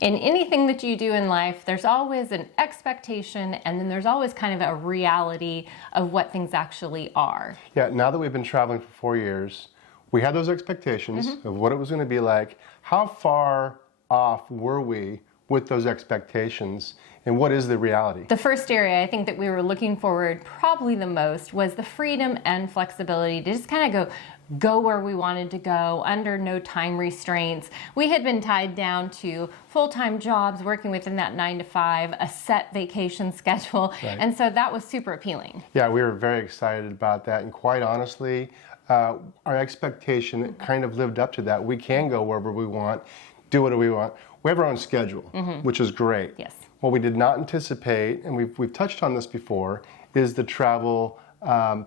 In anything that you do in life, there's always an expectation, and then there's always kind of a reality of what things actually are. Yeah, now that we've been traveling for 4 years, we had those expectations of what it was going to be like. How far off were we with those expectations, and what is the reality? The first area I think that we were looking forward probably the most was the freedom and flexibility to just kind of go where we wanted to go under no time restraints. We had been tied down to full-time jobs, working within that 9 to 5, a set vacation schedule, and so that was super appealing. Yeah, we were very excited about that, and quite honestly, our expectation kind of lived up to that. We can go wherever we want, do what we want. We have our own schedule, which is great. Yes. What we did not anticipate, and we've touched on this before, is the travel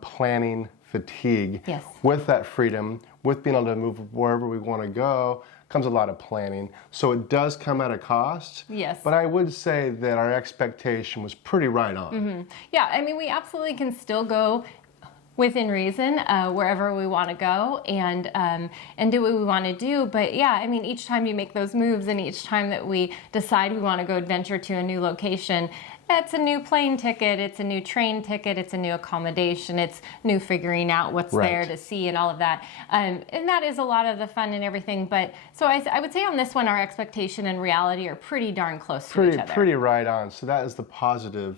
planning fatigue. Yes. With that freedom, with being able to move wherever we want to go, comes a lot of planning. So it does come at a cost. Yes. But I would say that our expectation was pretty right on. Yeah, I mean, we absolutely can still go within reason, wherever we want to go and do what we want to do. But yeah, I mean, each time you make those moves and each time that we decide we want to go adventure to a new location, it's a new plane ticket, it's a new train ticket, it's a new accommodation, it's new figuring out what's there to see and all of that. And that is a lot of the fun and everything. But so I would say on this one, our expectation and reality are pretty darn close to each other. Pretty right on. So that is the positive.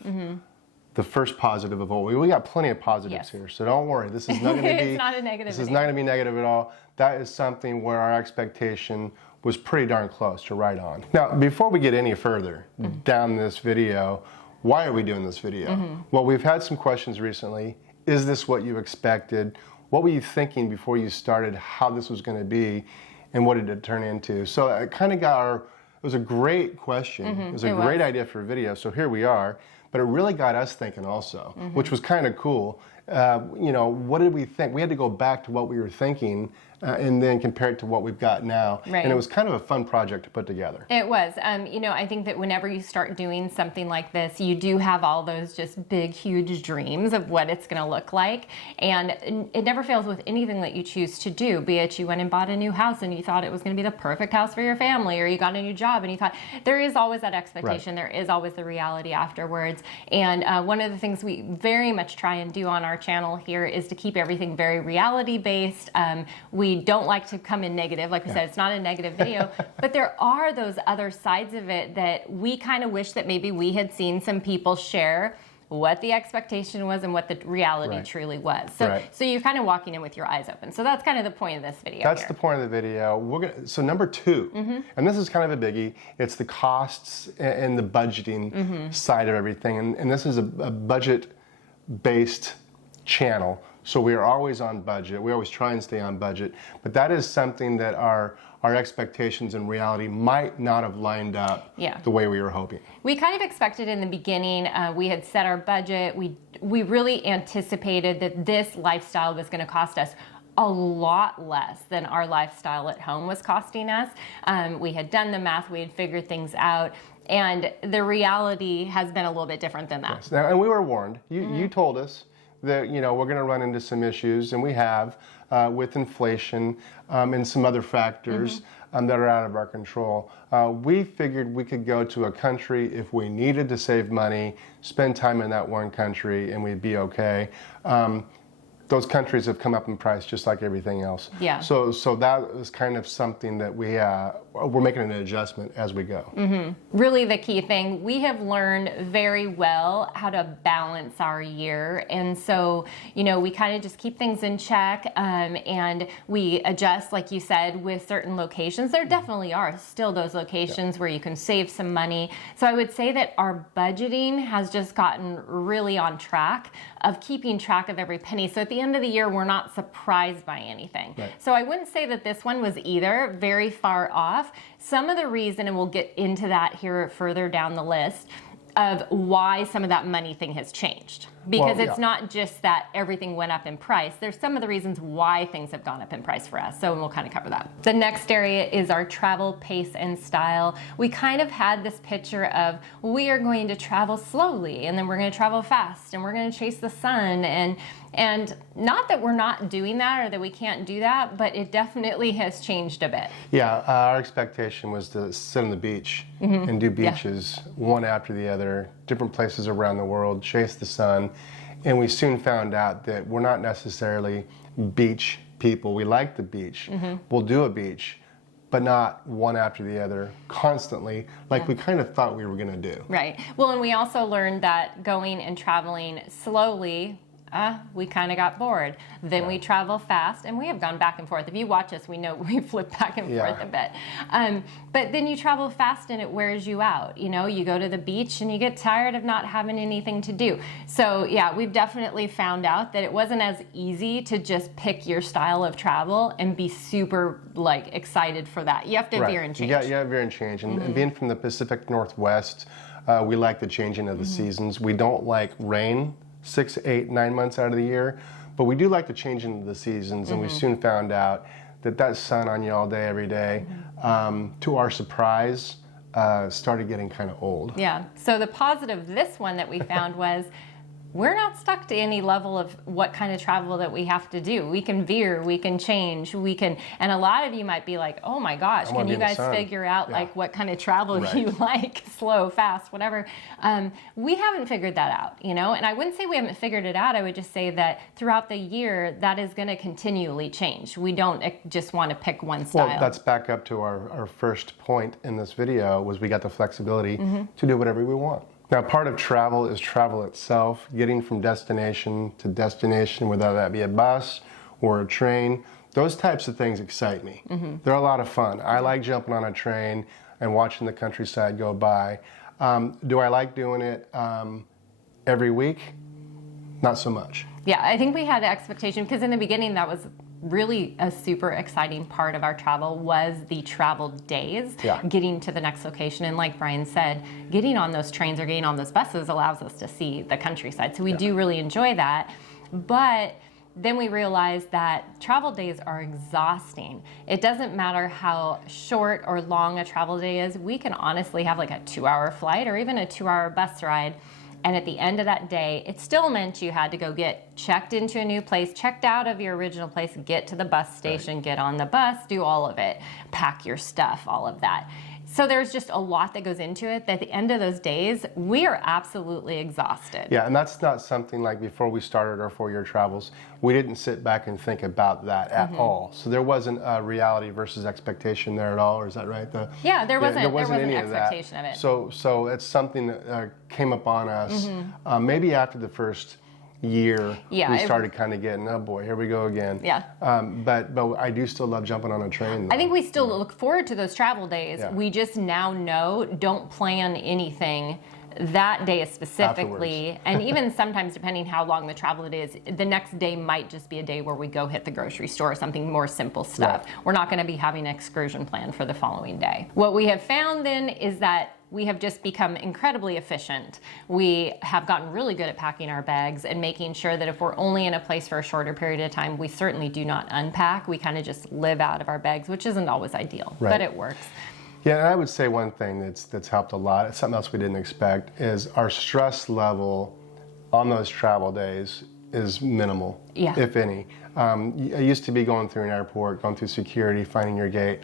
The first positive of all. We got plenty of positives here, so don't worry. This is not going to be. It's not a negative. This is not going to be negative at all. That is something where our expectation was pretty darn close to right on. Now, before we get any further down this video, why are we doing this video? Well, we've had some questions recently. Is this what you expected? What were you thinking before you started? How this was going to be, and what did it turn into? So it kind of got our. It was a great question. It was a great idea for a video. So here we are. But it really got us thinking also, which was kind of cool. You know, what did we think? We had to go back to what we were thinking and then compare it to what we've got now. Right. And it was kind of a fun project to put together. It was. You know, I think that whenever you start doing something like this, you do have all those just big, huge dreams of what it's going to look like. And it never fails with anything that you choose to do, be it you went and bought a new house and you thought it was going to be the perfect house for your family, or you got a new job and you thought, there is always that expectation. There is always the reality afterwards. And one of the things we very much try and do on our channel here is to keep everything very reality based. We don't like to come in negative. Like we said, it's not a negative video, but there are those other sides of it that we kind of wish that maybe we had seen some people share what the expectation was and what the reality truly was. So you're kind of walking in with your eyes open. So that's kind of the point of this video. That's the point of the video. So number 2, and this is kind of a biggie, it's the costs and the budgeting side of everything. And this is a budget-based channel. So we are always on budget. We always try and stay on budget. But that is something that our expectations and reality might not have lined up the way we were hoping. We kind of expected in the beginning, we had set our budget. We really anticipated that this lifestyle was going to cost us a lot less than our lifestyle at home was costing us. We had done the math, we had figured things out, and the reality has been a little bit different than that. Yes. Now, and we were warned. You told us that, you know, we're going to run into some issues, and we have with inflation and some other factors that are out of our control. We figured we could go to a country if we needed to save money, spend time in that one country, and we'd be okay. Those countries have come up in price just like everything else. Yeah. So that was kind of something that we're making an adjustment as we go. Really the key thing, we have learned very well how to balance our year. And so, you know, we kind of just keep things in check and we adjust, like you said, with certain locations. There definitely are still those locations where you can save some money. So I would say that our budgeting has just gotten really on track of keeping track of every penny. So at the end of the year, we're not surprised by anything. So I wouldn't say that this one was either very far off. Some of the reason, and we'll get into that here further down the list, of why some of that money thing has changed. Because it's not just that everything went up in price. There's some of the reasons why things have gone up in price for us. So we'll kind of cover that. The next area is our travel pace and style. We kind of had this picture of we are going to travel slowly and then we're going to travel fast and we're going to chase the sun. And And not that we're not doing that or that we can't do that, but it definitely has changed a bit. Yeah, our expectation was to sit on the beach and do beaches one after the other, different places around the world, chase the sun. And we soon found out that we're not necessarily beach people. We like the beach. We'll do a beach, but not one after the other constantly like we kind of thought we were going to do. Right. Well, and we also learned that going and traveling slowly, we kind of got bored. Then we travel fast, and we have gone back and forth. If you watch us, we know we flip back and forth a bit. But then you travel fast, and it wears you out. You know, you go to the beach, and you get tired of not having anything to do. So, yeah, we've definitely found out that it wasn't as easy to just pick your style of travel and be super, like, excited for that. You have to veer and change. Yeah, veer and change. And being from the Pacific Northwest, we like the changing of the seasons. We don't like rain 6, 8, 9 months out of the year, but we do like to change into the seasons, and we soon found out that sun on you all day, every day, to our surprise, started getting kind of old. Yeah, so the positive this one that we found was we're not stuck to any level of what kind of travel that we have to do. We can veer, we can change, and a lot of you might be like, oh my gosh, can you guys figure out like what kind of travel you like, slow, fast, whatever. We haven't figured that out, you know, and I wouldn't say we haven't figured it out. I would just say that throughout the year, that is going to continually change. We don't just want to pick one style. Well, that's back up to our first point in this video, was we got the flexibility to do whatever we want. Now, part of travel is travel itself, getting from destination to destination, whether that be a bus or a train. Those types of things excite me. They're a lot of fun. I like jumping on a train and watching the countryside go by. Do I like doing it every week? Not so much. Yeah, I think we had an expectation, because in the beginning that was really a super exciting part of our travel, was the travel days, getting to the next location. And like Brian said, getting on those trains or getting on those buses allows us to see the countryside. So we do really enjoy that. But then we realized that travel days are exhausting. It doesn't matter how short or long a travel day is. We can honestly have like a 2-hour flight or even a 2-hour bus ride. And at the end of that day, it still meant you had to go get checked into a new place, checked out of your original place, get to the bus station, get on the bus, do all of it, pack your stuff, all of that. So there's just a lot that goes into it. At the end of those days, we are absolutely exhausted. Yeah, and that's not something like before we started our 4-year travels, we didn't sit back and think about that at all. So there wasn't a reality versus expectation there at all, or is that right? There wasn't any expectation of it. So it's something that came upon us maybe after the first year. We started kind of getting, oh boy, here we go again. But I do still love jumping on a train, though. I think we still look forward to those travel days. We just now know, don't plan anything that day specifically. And even sometimes, depending how long the travel it is, the next day might just be a day where we go hit the grocery store or something more simple stuff. We're not going to be having an excursion plan for the following day. What we have found then is that we have just become incredibly efficient. We have gotten really good at packing our bags and making sure that if we're only in a place for a shorter period of time, we certainly do not unpack. We kind of just live out of our bags, which isn't always ideal, but it works. Yeah, and I would say one thing that's helped a lot, it's something else we didn't expect, is our stress level on those travel days is minimal, if any. I used to be going through an airport, going through security, finding your gate.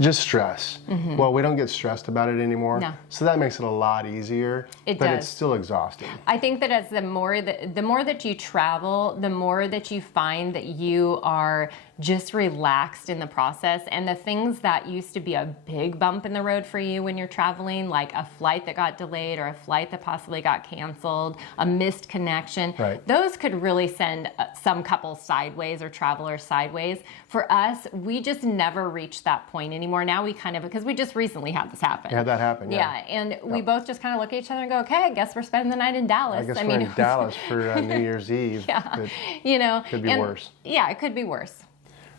Just stress. Well, we don't get stressed about it anymore. So that makes it a lot easier. But it's still exhausting. I think that as the more that you travel, the more that you find that you are just relaxed in the process, and the things that used to be a big bump in the road for you when you're traveling, like a flight that got delayed or a flight that possibly got canceled, a missed connection, those could really send some couples sideways or travelers sideways. For us, we just never reached that point anymore. Now we kind of, because we just recently had this happen. Had that happen, and we both just kind of look at each other and go, okay, I guess we're spending the night in Dallas. I guess we're in Dallas for New Year's Eve. Could be worse. Yeah, it could be worse.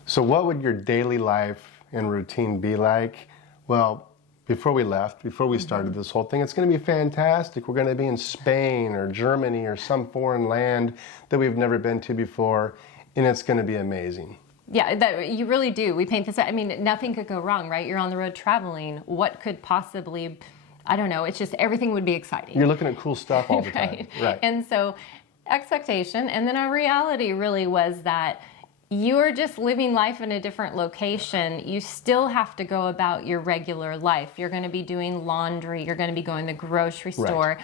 So what would your daily life and routine be like? Well, before we started this whole thing, it's going to be fantastic. We're going to be in Spain or Germany or some foreign land that we've never been to before, and it's going to be amazing. Yeah, you really do. We paint this, I mean, nothing could go wrong, right? You're on the road traveling. What could possibly, I don't know, it's just everything would be exciting. You're looking at cool stuff all the time. Right. And so expectation, and then our reality really was that you're just living life in a different location. You still have to go about your regular life. You're going to be doing laundry. You're going to be going to the grocery store.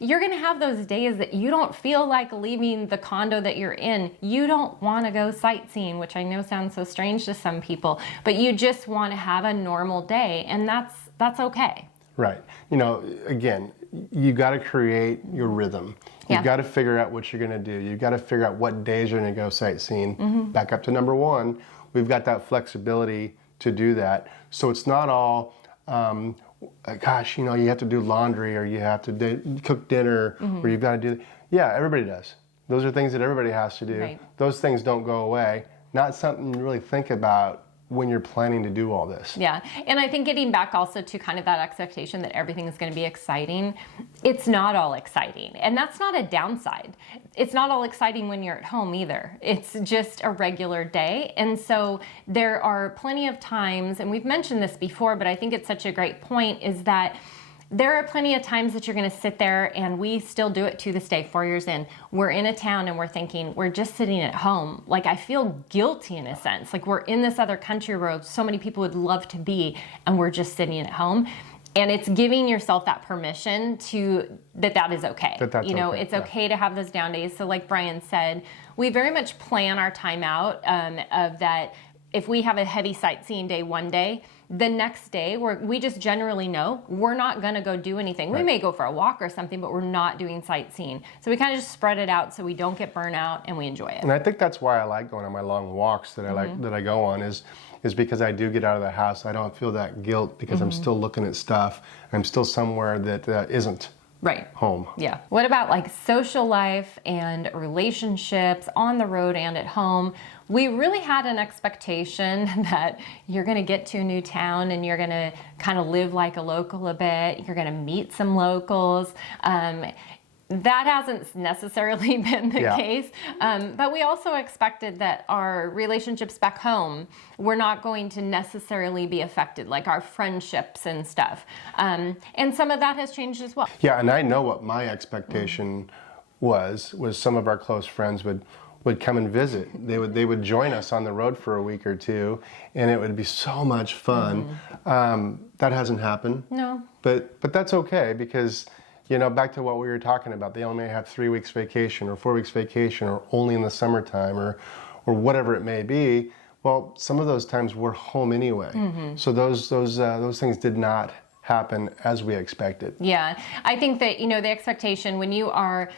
You're going to have those days that you don't feel like leaving the condo that you're in. You don't want to go sightseeing, which I know sounds so strange to some people, but you just want to have a normal day, and that's okay. Right. You know, again, you got to create your rhythm. You've got to figure out what you're going to do. You've got to figure out what days you're going to go sightseeing. Back up to number one, we've got that flexibility to do that. So it's not all, gosh, you know, you have to do laundry or you have to cook dinner or you've got to do, yeah, everybody does. Those are things that everybody has to do. Right. Those things don't go away. Not something you really think about when you're planning to do all this. Yeah, and I think getting back also to kind of that expectation that everything is going to be exciting, it's not all exciting. And that's not a downside. It's not all exciting when you're at home either. It's just a regular day. And so there are plenty of times, and we've mentioned this before, but I think it's such a great point, is that there are plenty of times that you're going to sit there, and we still do it to this day, 4 years in. We're in a town and we're thinking, we're just sitting at home. Like, I feel guilty in a sense. Like, we're in this other country where so many people would love to be, and we're just sitting at home. And it's giving yourself that permission to that is okay. That's you know, okay. it's okay to have those down days. So like Brian said, we very much plan our time out of that. If we have a heavy sightseeing day one day, the next day we just generally know we're not going to go do anything. We may go for a walk or something, but we're not doing sightseeing. So we kind of just spread it out so we don't get burnt out and we enjoy it. And I think that's why I like going on my long walks that I like that I go on is because I do get out of the house. I don't feel that guilt because I'm still looking at stuff. I'm still somewhere that isn't home. Yeah. What about like social life and relationships on the road and at home? We really had an expectation that you're going to get to a new town and you're going to kind of live like a local a bit. You're going to meet some locals. That hasn't necessarily been the case, but we also expected that our relationships back home were not going to necessarily be affected, like our friendships and stuff. And some of that has changed as well. Yeah, and I know what my expectation was some of our close friends would come and visit. They would join us on the road for a week or two, and it would be so much fun. That hasn't happened. No. But that's okay because, you know, back to what we were talking about, they only may have 3 weeks vacation or 4 weeks vacation or only in the summertime or whatever it may be. Well, some of those times we're home anyway. So those things did not happen as we expected. Yeah, I think that, you know, the expectation when you are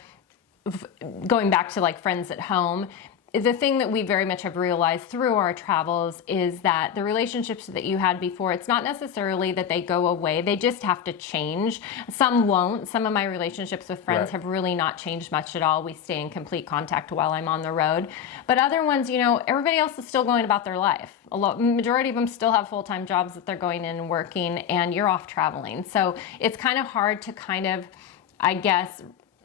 going back to like friends at home, the thing that we very much have realized through our travels is that the relationships that you had before, it's not necessarily that they go away, they just have to change. Some won't. Some of my relationships with friends have really not changed much at all. We stay in complete contact while I'm on the road. But other ones, you know, everybody else is still going about their life. Majority of them still have full-time jobs that they're going in and working, and you're off traveling. So it's kind of hard to kind of, I guess,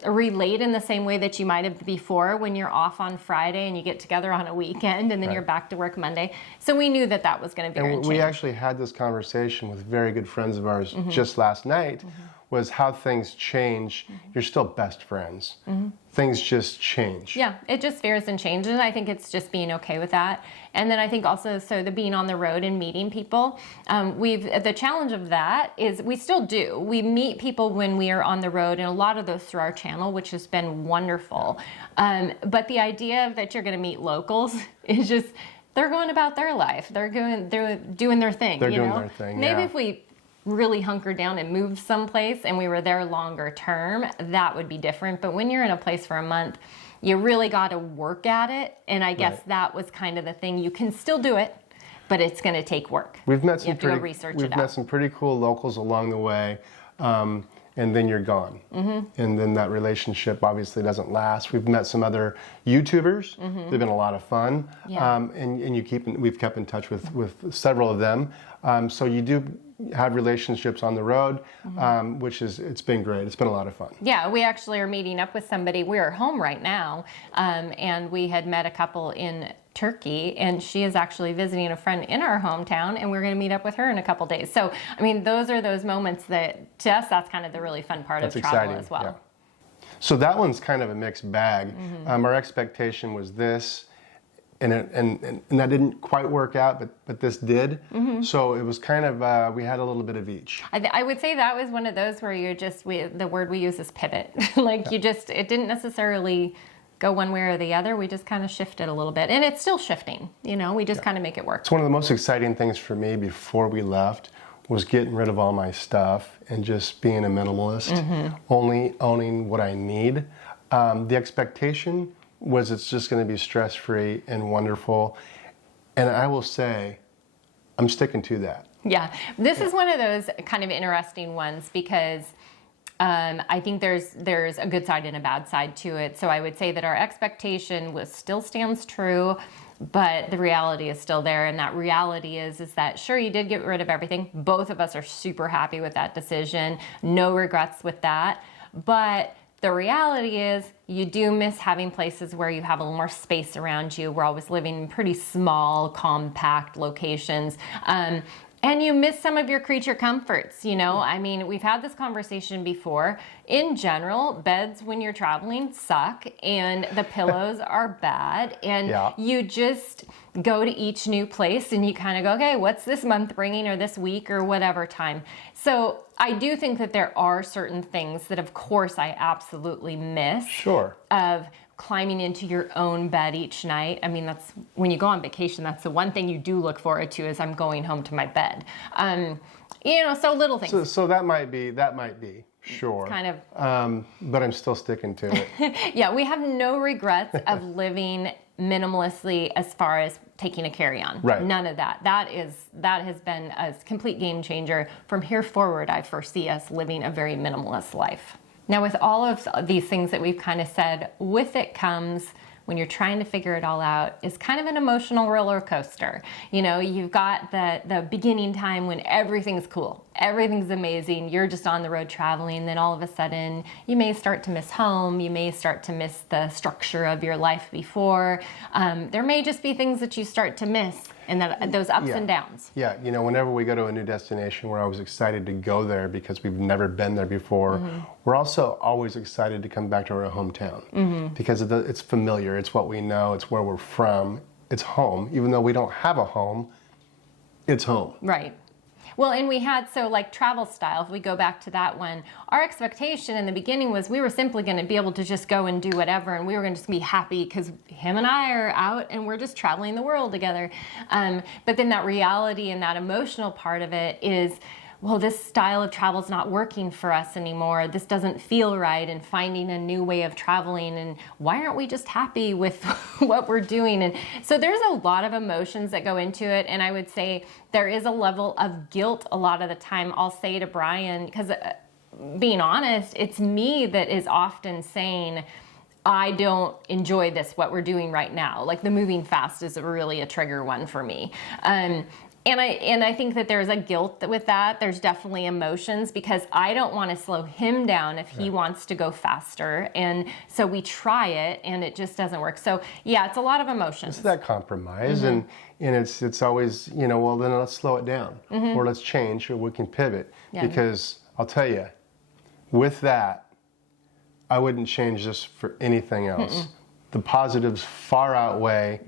relate in the same way that you might have before when you're off on Friday and you get together on a weekend and then you're back to work Monday. So we knew that that was going to be and we actually had this conversation with very good friends of ours just last night, was how things change. You're still best friends. Things just change. Yeah, it just varies and changes. And I think it's just being okay with that. And then I think also, so the being on the road and meeting people, the challenge of that is we still do. We meet people when we are on the road, and a lot of those through our channel, which has been wonderful. But the idea that you're going to meet locals is just, they're going about their life. They're doing their thing. They're doing their thing, Maybe if we really hunker down and move someplace and we were there longer term, that would be different. But when you're in a place for a month, you really got to work at it. And I guess that was kind of the thing. You can still do it, but it's going to take work. We've met some pretty cool locals along the way. And then you're gone. And then that relationship obviously doesn't last. We've met some other YouTubers. They've been a lot of fun. And we've kept in touch with several of them. So you do have relationships on the road, it's been great. It's been a lot of fun. Yeah, we actually are meeting up with somebody. We're home right now, and we had met a couple in Turkey, and she is actually visiting a friend in our hometown, and we're going to meet up with her in a couple days. So, I mean, those are those moments that, to us, that's kind of the really fun part of travel as well. Yeah. So that one's kind of a mixed bag. Our expectation was this, and that didn't quite work out, but this did. So it was kind of, we had a little bit of each. I would say that was one of those where you're just, the word we use is pivot. Like you just, it didn't necessarily go one way or the other. We just kind of shifted a little bit, and it's still shifting. You know, we just kind of make it work. It's one of the most exciting things for me before we left was getting rid of all my stuff and just being a minimalist, only owning what I need. The expectation was it's just going to be stress-free and wonderful. And I will say, I'm sticking to that. Yeah, this is one of those kind of interesting ones because I think there's a good side and a bad side to it. So I would say that our expectation still stands true, but the reality is still there. And that reality is that sure, you did get rid of everything. Both of us are super happy with that decision. No regrets with that. But the reality is you do miss having places where you have a little more space around you. We're always living in pretty small, compact locations. And you miss some of your creature comforts, you know? I mean, we've had this conversation before. In general, beds when you're traveling suck and the pillows are bad. And you just go to each new place and you kind of go, okay, what's this month bringing or this week or whatever time? So I do think that there are certain things that, of course, I absolutely miss. Sure. Of climbing into your own bed each night. I mean, that's when you go on vacation, that's the one thing you do look forward to is I'm going home to my bed. You know, so little things. So that might be, sure. Kind of. But I'm still sticking to it. Yeah, we have no regrets of living minimalistically as far as taking a carry-on. Right. None of that. That has been a complete game changer. From here forward, I foresee us living a very minimalist life. Now, with all of these things that we've kind of said, with it comes, when you're trying to figure it all out, is kind of an emotional roller coaster. You know, you've got the beginning time when everything's cool, everything's amazing, you're just on the road traveling, then all of a sudden you may start to miss home, you may start to miss the structure of your life before. There may just be things that you start to miss, and those ups and downs. Yeah, you know, whenever we go to a new destination, we're always excited to go there because we've never been there before. We're also always excited to come back to our hometown because it's familiar, it's what we know, it's where we're from, it's home. Even though we don't have a home, it's home. Right. Well, and we had, so like travel style, if we go back to that one, our expectation in the beginning was we were simply going to be able to just go and do whatever, and we were going to just be happy because him and I are out and we're just traveling the world together. But then that reality and that emotional part of it is, well, this style of travel is not working for us anymore. This doesn't feel right, and finding a new way of traveling, and why aren't we just happy with what we're doing? And so there's a lot of emotions that go into it, and I would say there is a level of guilt a lot of the time. I'll say to Brian, because being honest, it's me that is often saying, I don't enjoy this, what we're doing right now. Like the moving fast is really a trigger one for me. And I think that there's a guilt with that. There's definitely emotions because I don't want to slow him down if he wants to go faster. And so we try it and it just doesn't work. So yeah, it's a lot of emotions. It's that compromise and it's always, you know, well then let's slow it down or let's change or we can pivot. Because I'll tell you, with that, I wouldn't change this for anything else. The positives far outweigh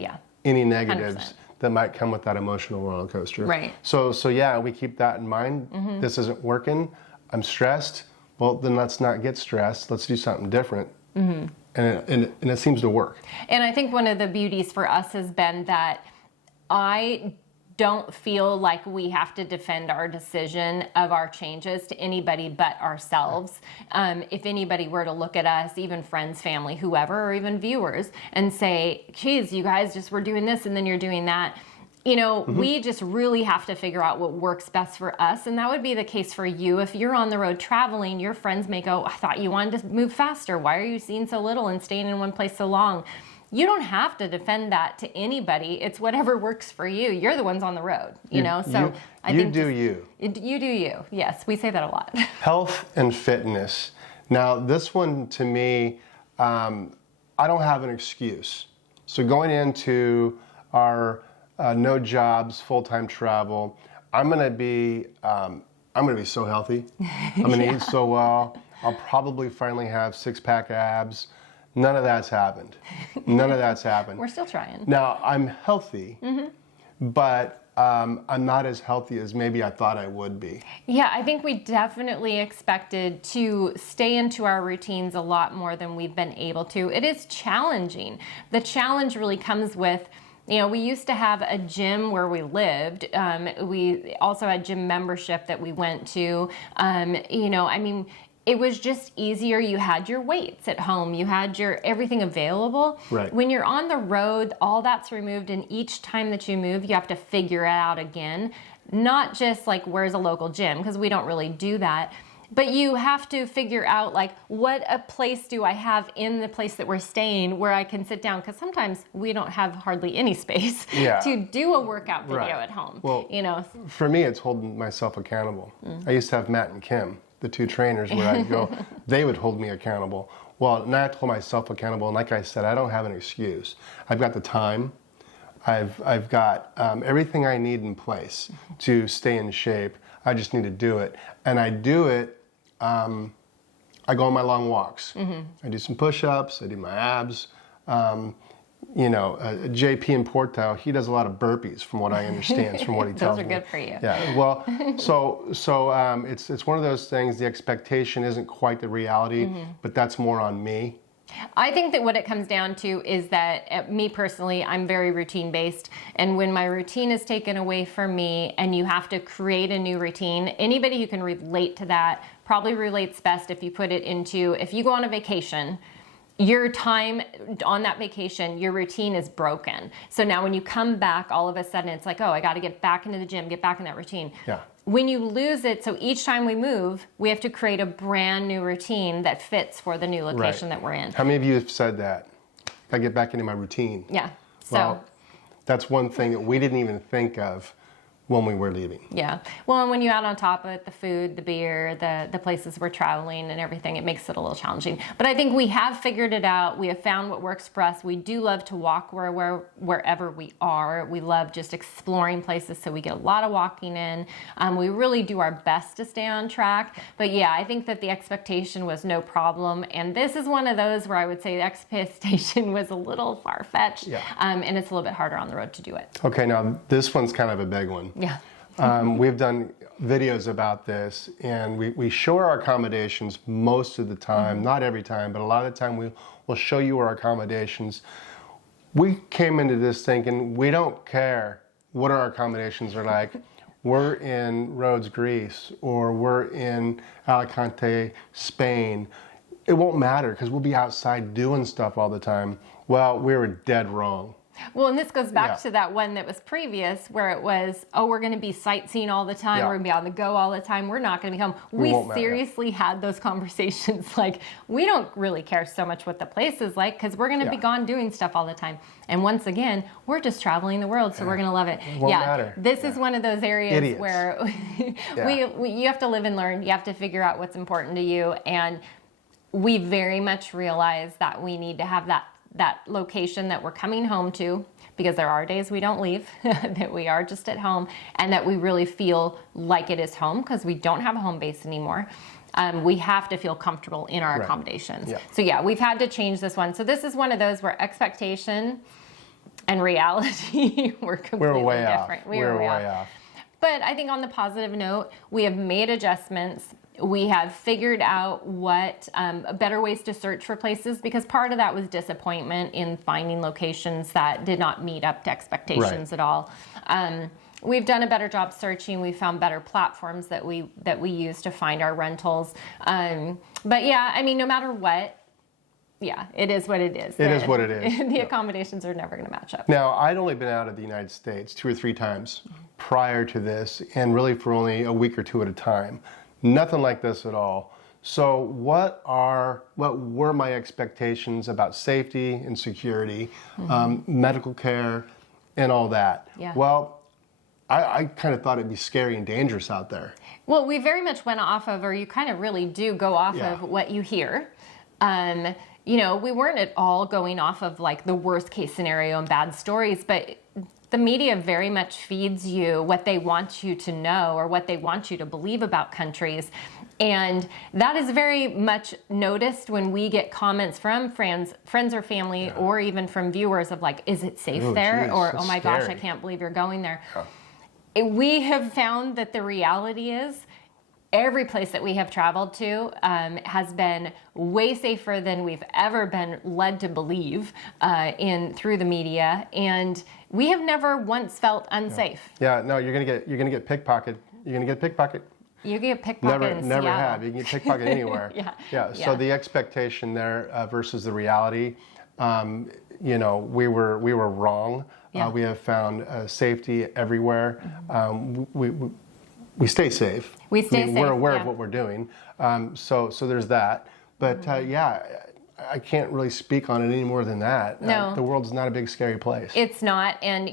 any negatives. 100%. That might come with that emotional roller coaster. Right. So yeah, we keep that in mind. This isn't working. I'm stressed. Well, then let's not get stressed. Let's do something different. And it seems to work. And I think one of the beauties for us has been that I don't feel like we have to defend our decision of our changes to anybody but ourselves. If anybody were to look at us, even friends, family, whoever, or even viewers, and say, geez, you guys just were doing this and then you're doing that, you know, we just really have to figure out what works best for us. And that would be the case for you. If you're on the road traveling, your friends may go, I thought you wanted to move faster. Why are you seeing so little and staying in one place so long? You don't have to defend that to anybody. It's whatever works for you. You're the ones on the road, you know? So I think you. You do you. Yes, we say that a lot. Health and fitness. Now, this one to me, I don't have an excuse. So going into our no jobs, full-time travel, I'm gonna be so healthy. I'm gonna eat so well. I'll probably finally have six-pack abs. None of that's happened. None of that's happened. We're still trying. Now, I'm healthy, but I'm not as healthy as maybe I thought I would be. Yeah, I think we definitely expected to stay into our routines a lot more than we've been able to. It is challenging. The challenge really comes with, we used to have a gym where we lived. We also had gym membership that we went to. It was just easier. You had your weights at home. You had your everything available. Right. When you're on the road, all that's removed, and each time that you move, you have to figure it out again. Not just like, where's a local gym, because we don't really do that. But you have to figure out, like, what a place do I have in the place that we're staying where I can sit down? Because sometimes we don't have hardly any space to do a workout video at home. Well, for me, it's holding myself accountable. I used to have Matt and Kim, the two trainers, where I'd go, they would hold me accountable. Well, now I have to hold myself accountable, and like I said, I don't have an excuse. I've got the time. I've got everything I need in place to stay in shape. I just need to do it. And I do it, I go on my long walks. I do some push-ups, I do my abs. JP in Porto, he does a lot of burpees from what I understand, from what he tells me. Those are good for you. Yeah, well, so it's one of those things, the expectation isn't quite the reality, but that's more on me. I think that what it comes down to is that, me personally, I'm very routine based, and when my routine is taken away from me and you have to create a new routine, anybody who can relate to that probably relates best if you put it into, if you go on a vacation, your time on that vacation, your routine is broken. So now when you come back, all of a sudden it's like, oh, I got to get back into the gym, get back in that routine. Yeah. When you lose it, so each time we move, we have to create a brand new routine that fits for the new location that we're in. How many of you have said that? I get back into my routine. Yeah. Well, that's one thing that we didn't even think of when we were leaving. Yeah. Well, and when you add on top of it the food, the beer, the places we're traveling and everything, it makes it a little challenging. But I think we have figured it out. We have found what works for us. We do love to walk wherever we are. We love just exploring places, so we get a lot of walking in. We really do our best to stay on track. But yeah, I think that the expectation was no problem. And this is one of those where I would say the expectation was a little far-fetched. Yeah. And it's a little bit harder on the road to do it. Okay, now this one's kind of a big one. Yeah. We've done videos about this, and we show our accommodations most of the time, not every time, but a lot of the time we'll show you our accommodations. We came into this thinking we don't care what our accommodations are like. We're in Rhodes, Greece, or we're in Alicante, Spain. It won't matter because we'll be outside doing stuff all the time. Well, we were dead wrong. Well, and this goes back to that one that was previous where it was, oh, we're going to be sightseeing all the time. We're going to be on the go all the time. We're not going to be home. We seriously had those conversations. Like, we don't really care so much what the place is like because we're going to be gone doing stuff all the time. And once again, we're just traveling the world, so we're going to love it. Won't matter. This is one of those areas Idiots. where you have to live and learn. You have to figure out what's important to you. And we very much realize that we need to have that location that we're coming home to, because there are days we don't leave, that we are just at home, and that we really feel like it is home because we don't have a home base anymore. We have to feel comfortable in our accommodations. Yeah. So yeah, we've had to change this one. So this is one of those where expectation and reality were completely different. We were way off. But I think on the positive note, we have made adjustments. We have figured out what better ways to search for places, because part of that was disappointment in finding locations that did not meet up to expectations at all. We've done a better job searching. We found better platforms that we use to find our rentals. But yeah, I mean, no matter what, yeah, it is what it is. It is what it is. The accommodations are never going to match up. Now, I'd only been out of the United States 2 or 3 times prior to this, and really for only a week or 2 at a time. Nothing like this at all. So what were my expectations about safety and security, medical care, and all that? Yeah. Well, I kind of thought it'd be scary and dangerous out there. Well, we very much went off of, or you kind of really do go off of what you hear. We weren't at all going off of like the worst case scenario and bad stories, but the media very much feeds you what they want you to know or what they want you to believe about countries. And that is very much noticed when we get comments from friends or family, or even from viewers of like, is it safe there? Geez, Or, that's oh my gosh, I scary. can't believe you're going there. We have found that the reality is every place that we have traveled to has been way safer than we've ever been led to believe through the media, and we have never once felt unsafe. Yeah, no, you're gonna get pickpocketed. You're gonna get pickpocketed. You get pickpocketed in Never Seattle. have. You can get pickpocketed anywhere. Yeah. So the expectation there versus the reality, we were wrong. Yeah. We have found safety everywhere. We stay safe. We stay safe. We're aware of what we're doing. So there's that. But I can't really speak on it any more than that. No. The world's not a big, scary place. It's not. And,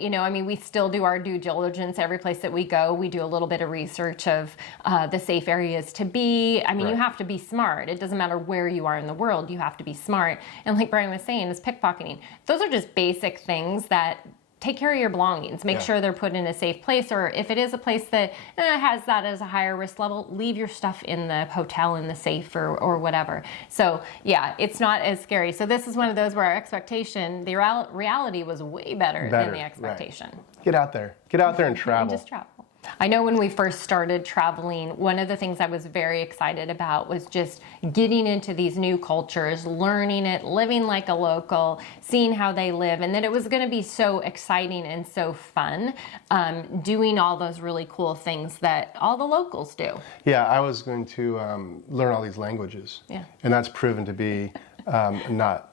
we still do our due diligence every place that we go. We do a little bit of research of the safe areas to be. You have to be smart. It doesn't matter where you are in the world. You have to be smart. And like Brian was saying, is pickpocketing. Those are just basic things that take care of your belongings. Make sure they're put in a safe place, or if it is a place that has that as a higher risk level, leave your stuff in the hotel in the safe or whatever. So yeah, it's not as scary. So this is one of those where our expectation, the reality was way better than the expectation. Right. Get out there and travel. Just travel. I know when we first started traveling, one of the things I was very excited about was just getting into these new cultures, learning it, living like a local, seeing how they live, and that it was going to be so exciting and so fun, doing all those really cool things that all the locals do. Yeah, I was going to learn all these languages. Yeah. And that's proven to be not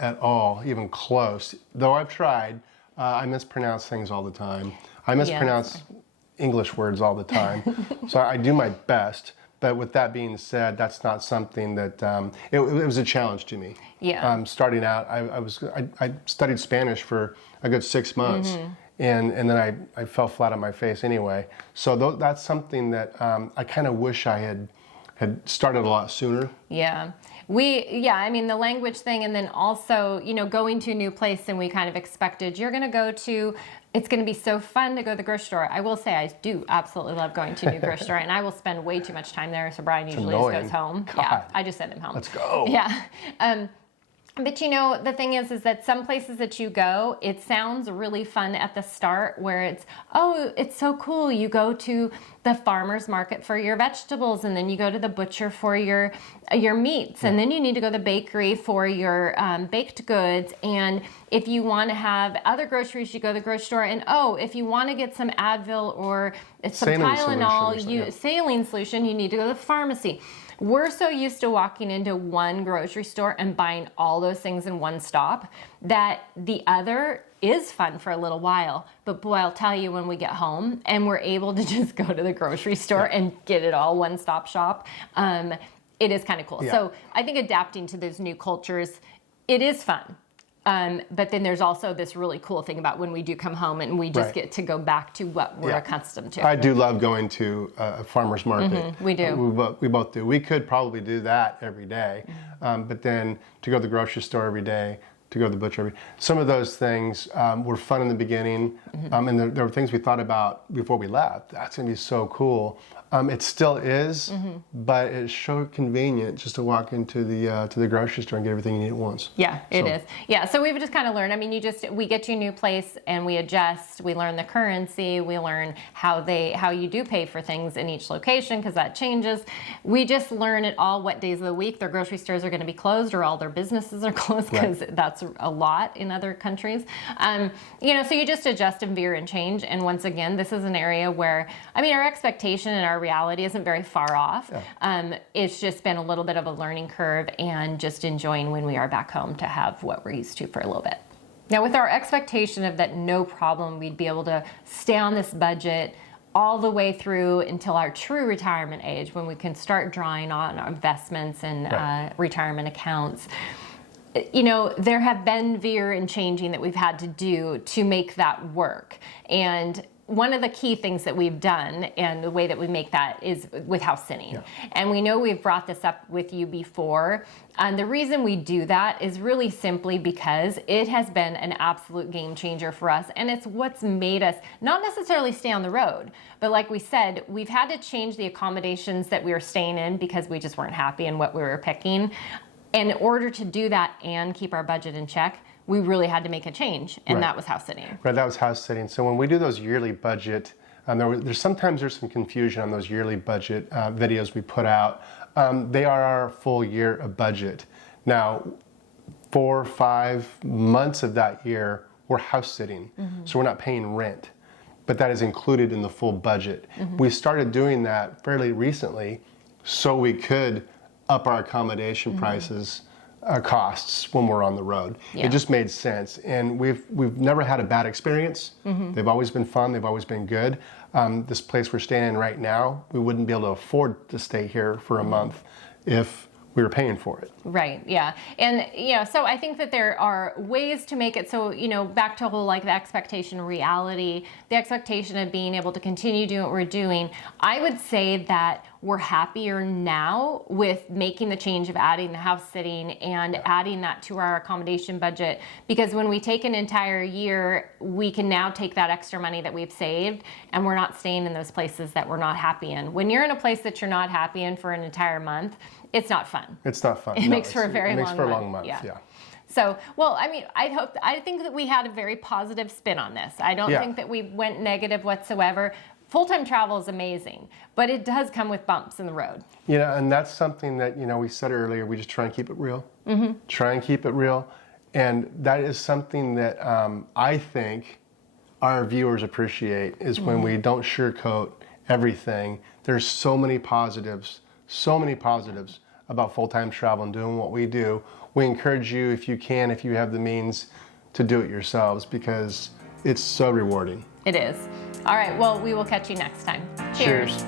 at all even close. Though I've tried, I mispronounce things all the time. I mispronounce English words all the time. So I do my best. But with that being said, that's not something that it was a challenge to me. Yeah. Starting out, I studied Spanish for a good 6 months, and then I fell flat on my face anyway. So that's something that I kind of wish I had started a lot sooner. Yeah. The language thing, and then also, going to a new place and we kind of expected it's going to be so fun to go to the grocery store. I will say I do absolutely love going to a new grocery store, and I will spend way too much time there, so Brian usually just goes home. God. Yeah, I just send him home. Let's go. Yeah. But the thing is that some places that you go, it sounds really fun at the start where it's so cool. You go to the farmer's market for your vegetables, and then you go to the butcher for your meats, and then you need to go to the bakery for your baked goods. And if you want to have other groceries, you go to the grocery store. And if you want to get some Advil or some Tylenol, saline solution, you need to go to the pharmacy. We're so used to walking into one grocery store and buying all those things in one stop that the other is fun for a little while. But boy, I'll tell you, when we get home and we're able to just go to the grocery store and get it all one-stop shop, it is kind of cool. Yeah. So I think adapting to those new cultures, it is fun. But then there's also this really cool thing about when we do come home and we just get to go back to what we're accustomed to. I do love going to a farmer's market. We do. We both do. We could probably do that every day. But then to go to the grocery store every day, to go to the butcher some of those things were fun in the beginning. And there were things we thought about before we left. That's going to be so cool. It still is, but it's so convenient just to walk into the grocery store and get everything you need at once. Yeah, it is. Yeah, so we've just kind of learned. We get to a new place and we adjust. We learn the currency. We learn how you do pay for things in each location, because that changes. We just learn it all what days of the week their grocery stores are going to be closed or all their businesses are closed, because that's a lot in other countries. So you just adjust and veer and change. And once again, this is an area where our expectation and our reality isn't very far off. Yeah. It's just been a little bit of a learning curve, and just enjoying when we are back home to have what we're used to for a little bit. Now, with our expectation of that no problem, we'd be able to stay on this budget all the way through until our true retirement age, when we can start drawing on our investments and retirement accounts. There have been veer and changing that we've had to do to make that work. And one of the key things that we've done and the way that we make that is with house sitting. And we know we've brought this up with you before. And the reason we do that is really simply because it has been an absolute game changer for us. And it's what's made us not necessarily stay on the road, but like we said, we've had to change the accommodations that we were staying in because we just weren't happy in what we were picking. In order to do that and keep our budget in check, we really had to make a change, and that was house sitting. Right, that was house sitting. So when we do those yearly budget, sometimes there's some confusion on those yearly budget videos we put out. They are our full year of budget. Now, 4 or 5 months of that year, we're house sitting, so we're not paying rent, but that is included in the full budget. We started doing that fairly recently so we could up our accommodation prices. Costs when we're on the road. It just made sense, and we've never had a bad experience. They've always been fun. They've always been good. This place we're staying in right now, we wouldn't be able to afford to stay here for a month if we were paying for it. Right, yeah. And, so I think that there are ways to make it so, back to whole, like the expectation of reality, the expectation of being able to continue doing what we're doing. I would say that we're happier now with making the change of adding the house sitting and adding that to our accommodation budget, because when we take an entire year, we can now take that extra money that we've saved and we're not staying in those places that we're not happy in. When you're in a place that you're not happy in for an entire month, it's not fun. It's not fun. It makes for a very long month. Yeah. So, well, I mean, I think that we had a very positive spin on this. I don't think that we went negative whatsoever. Full-time travel is amazing, but it does come with bumps in the road. And that's something that, we said earlier, we just try and keep it real. Try and keep it real. And that is something that I think our viewers appreciate, is when we don't sugarcoat everything. There's so many positives about full-time travel and doing what we do. We encourage you, if you have the means, to do it yourselves, because it's so rewarding. It is. All right, well, we will catch you next time. Cheers.